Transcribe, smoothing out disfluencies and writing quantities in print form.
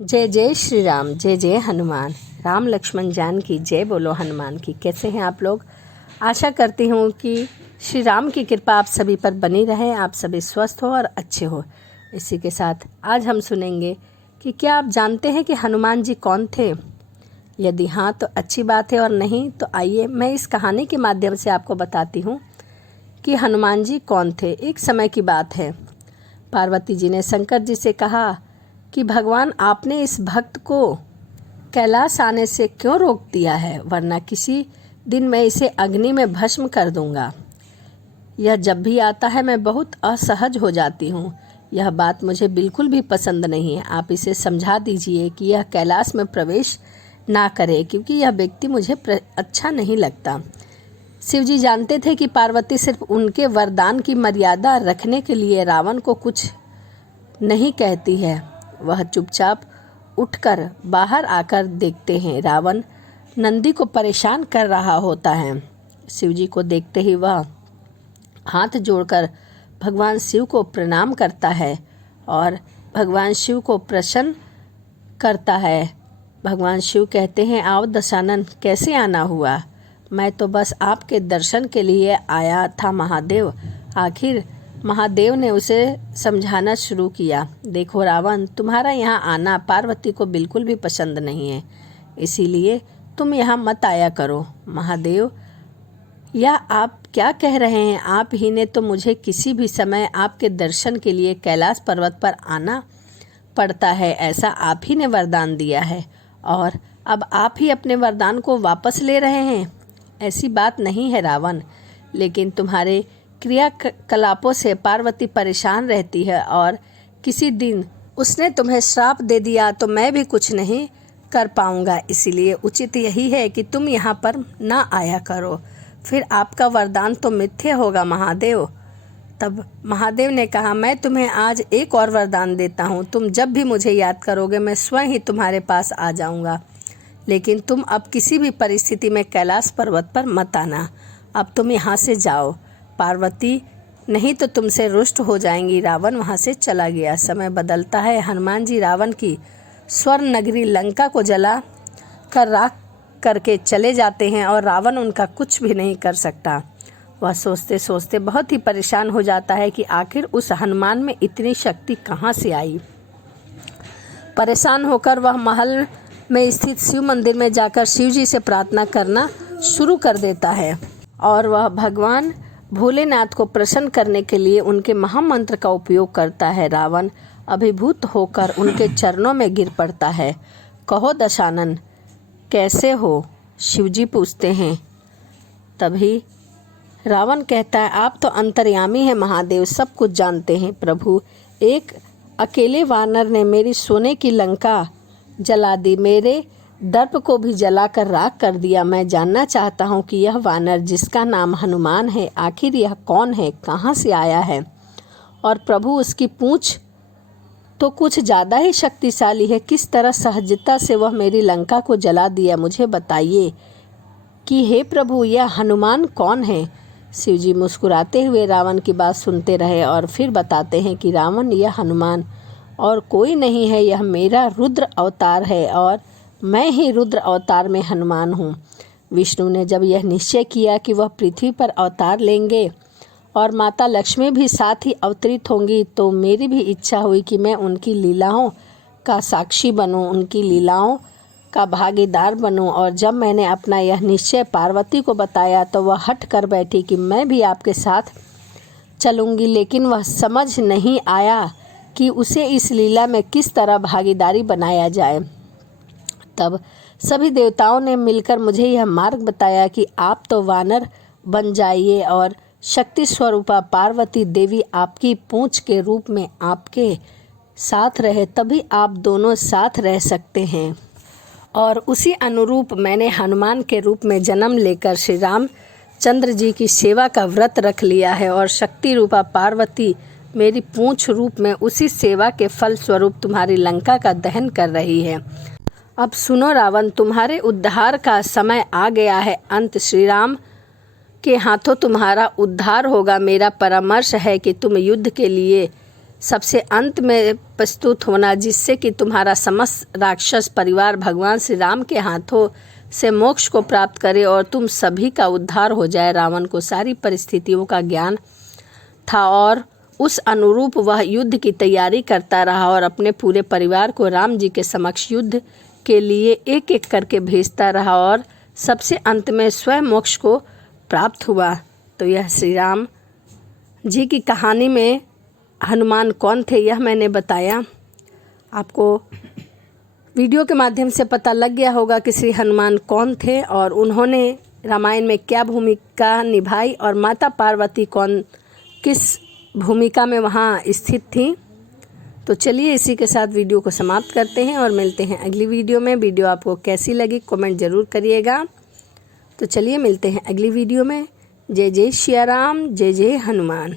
जय जय श्री राम, जय जय हनुमान। राम लक्ष्मण जानकी जय बोलो हनुमान की। कैसे हैं आप लोग? आशा करती हूँ कि श्री राम की कृपा आप सभी पर बनी रहे, आप सभी स्वस्थ हो और अच्छे हो। इसी के साथ आज हम सुनेंगे कि क्या आप जानते हैं कि हनुमान जी कौन थे? यदि हाँ तो अच्छी बात है, और नहीं तो आइए मैं इस कहानी के माध्यम से आपको बताती हूँ कि हनुमान जी कौन थे। एक समय की बात है, पार्वती जी ने शंकर जी से कहा कि भगवान, आपने इस भक्त को कैलाश आने से क्यों रोक दिया है, वरना किसी दिन मैं इसे अग्नि में भस्म कर दूंगा। यह जब भी आता है मैं बहुत असहज हो जाती हूँ। यह बात मुझे बिल्कुल भी पसंद नहीं है। आप इसे समझा दीजिए कि यह कैलाश में प्रवेश ना करे, क्योंकि यह व्यक्ति मुझे अच्छा नहीं लगता। शिव जी जानते थे कि पार्वती सिर्फ उनके वरदान की मर्यादा रखने के लिए रावण को कुछ नहीं कहती है। वह चुपचाप उठकर बाहर आकर देखते हैं रावण नंदी को परेशान कर रहा होता है। शिवजी को देखते ही वह हाथ जोड़कर भगवान शिव को प्रणाम करता है और भगवान शिव को प्रसन्न करता है। भगवान शिव कहते हैं, आओ दशानन, कैसे आना हुआ? मैं तो बस आपके दर्शन के लिए आया था महादेव। आखिर महादेव ने उसे समझाना शुरू किया, देखो रावण, तुम्हारा यहाँ आना पार्वती को बिल्कुल भी पसंद नहीं है, इसीलिए तुम यहाँ मत आया करो। महादेव, या आप क्या कह रहे हैं? आप ही ने तो मुझे किसी भी समय आपके दर्शन के लिए कैलाश पर्वत पर आना पड़ता है, ऐसा आप ही ने वरदान दिया है, और अब आप ही अपने वरदान को वापस ले रहे हैं। ऐसी बात नहीं है रावण, लेकिन तुम्हारे क्रियाकलापों से पार्वती परेशान रहती है, और किसी दिन उसने तुम्हें श्राप दे दिया तो मैं भी कुछ नहीं कर पाऊंगा। इसीलिए उचित यही है कि तुम यहाँ पर ना आया करो, फिर आपका वरदान तो मिथ्या होगा महादेव। तब महादेव ने कहा, मैं तुम्हें आज एक और वरदान देता हूँ। तुम जब भी मुझे याद करोगे मैं स्वयं ही तुम्हारे पास आ जाऊँगा, लेकिन तुम अब किसी भी परिस्थिति में कैलाश पर्वत पर मत आना। अब तुम यहाँ से जाओ, पार्वती नहीं तो तुमसे रुष्ट हो जाएंगी। रावण वहाँ से चला गया। समय बदलता है। हनुमान जी रावण की स्वर्ण नगरी लंका को जला कर राख करके चले जाते हैं, और रावण उनका कुछ भी नहीं कर सकता। वह सोचते सोचते बहुत ही परेशान हो जाता है कि आखिर उस हनुमान में इतनी शक्ति कहाँ से आई। परेशान होकर वह महल में स्थित शिव मंदिर में जाकर शिव जी से प्रार्थना करना शुरू कर देता है, और वह भगवान भोलेनाथ को प्रसन्न करने के लिए उनके महामंत्र का उपयोग करता है। रावण अभिभूत होकर उनके चरणों में गिर पड़ता है। कहो दशानन, कैसे हो? शिवजी पूछते हैं। तभी रावण कहता है, आप तो अंतर्यामी हैं महादेव, सब कुछ जानते हैं। प्रभु, एक अकेले वानर ने मेरी सोने की लंका जला दी, मेरे दर्प को भी जलाकर राख कर दिया। मैं जानना चाहता हूँ कि यह वानर जिसका नाम हनुमान है, आखिर यह कौन है, कहाँ से आया है? और प्रभु, उसकी पूंछ तो कुछ ज़्यादा ही शक्तिशाली है। किस तरह सहजता से वह मेरी लंका को जला दिया, मुझे बताइए कि हे प्रभु, यह हनुमान कौन है? शिवजी मुस्कुराते हुए रावण की बात सुनते रहे और फिर बताते हैं कि रावण, यह हनुमान और कोई नहीं है, यह मेरा रुद्र अवतार है, और मैं ही रुद्र अवतार में हनुमान हूँ। विष्णु ने जब यह निश्चय किया कि वह पृथ्वी पर अवतार लेंगे और माता लक्ष्मी भी साथ ही अवतरित होंगी, तो मेरी भी इच्छा हुई कि मैं उनकी लीलाओं का साक्षी बनूं, उनकी लीलाओं का भागीदार बनूं। और जब मैंने अपना यह निश्चय पार्वती को बताया तो वह हट कर बैठी कि मैं भी आपके साथ चलूँगी, लेकिन वह समझ नहीं आया कि उसे इस लीला में किस तरह भागीदारी बनाया जाए। तब सभी देवताओं ने मिलकर मुझे यह मार्ग बताया कि आप तो वानर बन जाइए और शक्ति स्वरूपा पार्वती देवी आपकी पूंछ के रूप में आपके साथ रहे, तभी आप दोनों साथ रह सकते हैं। और उसी अनुरूप मैंने हनुमान के रूप में जन्म लेकर श्री रामचंद्र जी की सेवा का व्रत रख लिया है, और शक्ति रूपा पार्वती मेरी पूंछ रूप में उसी सेवा के फल स्वरूप तुम्हारी लंका का दहन कर रही है। अब सुनो रावण, तुम्हारे उद्धार का समय आ गया है। अंत श्री राम के हाथों तुम्हारा उद्धार होगा। मेरा परामर्श है कि तुम युद्ध के लिए सबसे अंत में प्रस्तुत होना, जिससे कि तुम्हारा समस्त राक्षस परिवार भगवान श्री राम के हाथों से मोक्ष को प्राप्त करे और तुम सभी का उद्धार हो जाए। रावण को सारी परिस्थितियों का ज्ञान था और उस अनुरूप वह युद्ध की तैयारी करता रहा और अपने पूरे परिवार को राम जी के समक्ष युद्ध के लिए एक एक करके भेजता रहा और सबसे अंत में स्वयं मोक्ष को प्राप्त हुआ। तो यह श्री राम जी की कहानी में हनुमान कौन थे, यह मैंने बताया। आपको वीडियो के माध्यम से पता लग गया होगा कि श्री हनुमान कौन थे और उन्होंने रामायण में क्या भूमिका निभाई और माता पार्वती किस भूमिका में वहाँ स्थित थी। तो चलिए इसी के साथ वीडियो को समाप्त करते हैं और मिलते हैं अगली वीडियो में। वीडियो आपको कैसी लगी कमेंट ज़रूर करिएगा। तो चलिए मिलते हैं अगली वीडियो में। जय जय सिया राम, जय जय हनुमान।